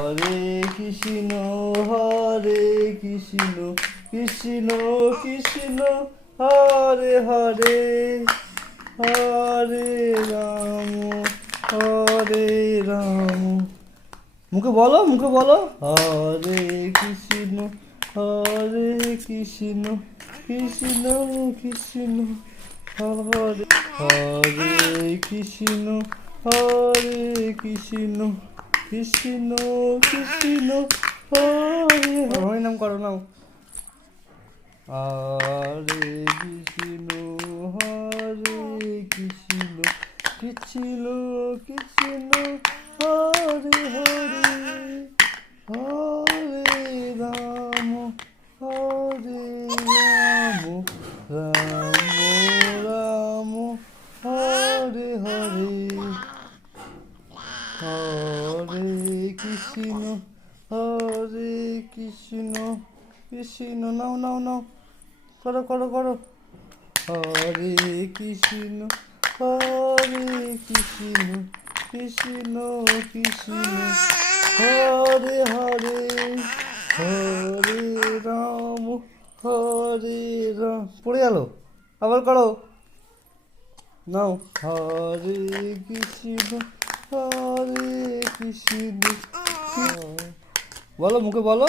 হরে কৃষ্ণ হরে কৃষ্ণ কৃষ্ণ কৃষ্ণ হরে হরে হরে রাম হরে রাম। মুখে বলো হরে কৃষ্ণ কৃষ্ণ কৃষ্ণ হরে হরে কৃষ্ণ কৃষ্ণ কৃষ্ণ কৃষ্ণ হরে হরে নাম করো নাও। হরে কৃষ্ণ কৃষ্ণ কৃষ্ণ হরে হরে হরে রাম রাম রাম হরে হরে হরে কৃষ্ণ কৃষ্ণ নাও নাও নাও করো করো করো। হরে কৃষ্ণ কৃষ্ণ কৃষ্ণ হরে হরে হরে রাম পড়ে গেল, আবার করো নাও। হরে কৃষ্ণ বলো মুখে বলো।